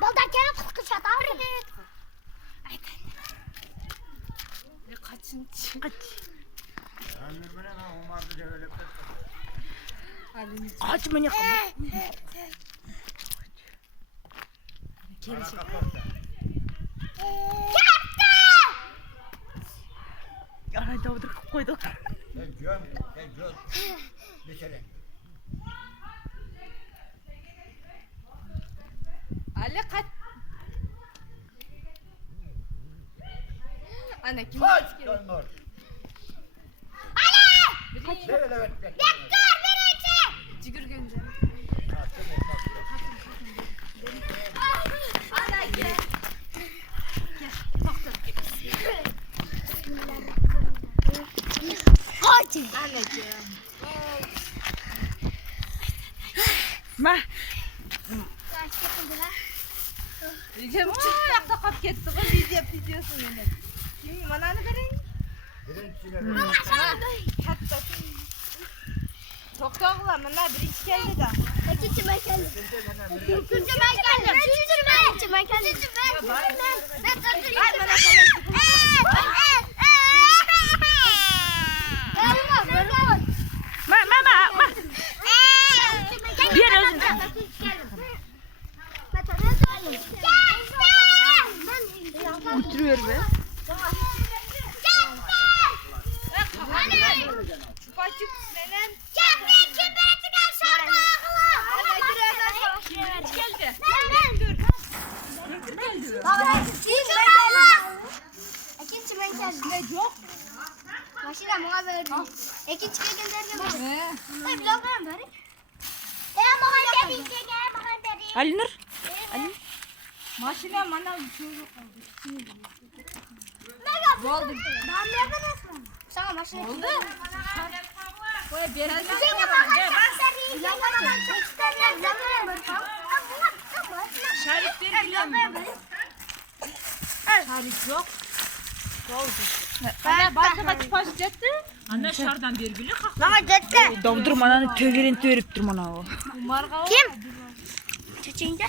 Baldan kelip kıskışat ağrı. Kaçıncı? Kaç. Halimiz. Kaç manyak ama. Ay davdur koyduk. Ali kaç. Anne kim? Cigir gönce. Ana gel. Hadi. Anneciğim. Ma. Diyeceğim ayakta kap gitti. Kız video yapıyorsun yine. Kim bana ne vereyim? Hatta. Çok doğru lan bana bir iş geldi de. İkinci ben geldim. Üçüncü ben geldim. Üçüncü ben geldim. Ay bana sana. Ma. Bir yere özün. Oturuyor be. Çupacık nenen. Ne yok? Maşina bana verdi. İki çıkıyor gönderdim. Ne? Tabii lan bana ver. Bana dedi. Bana dedi. Ali Nur. Maşine bana bir şey yok. Ne oldu? Ben nereden resmen? Sana maşina. Oldu. Böyle biraz Şaripleri biliyorum. Şarip yok. Anne başka kaç başlattı? Anne şardan bir bile kalk. Bana dedi. Davdur mananı töverin törüp dur mana o. Marga Kim? Çiçeğinde.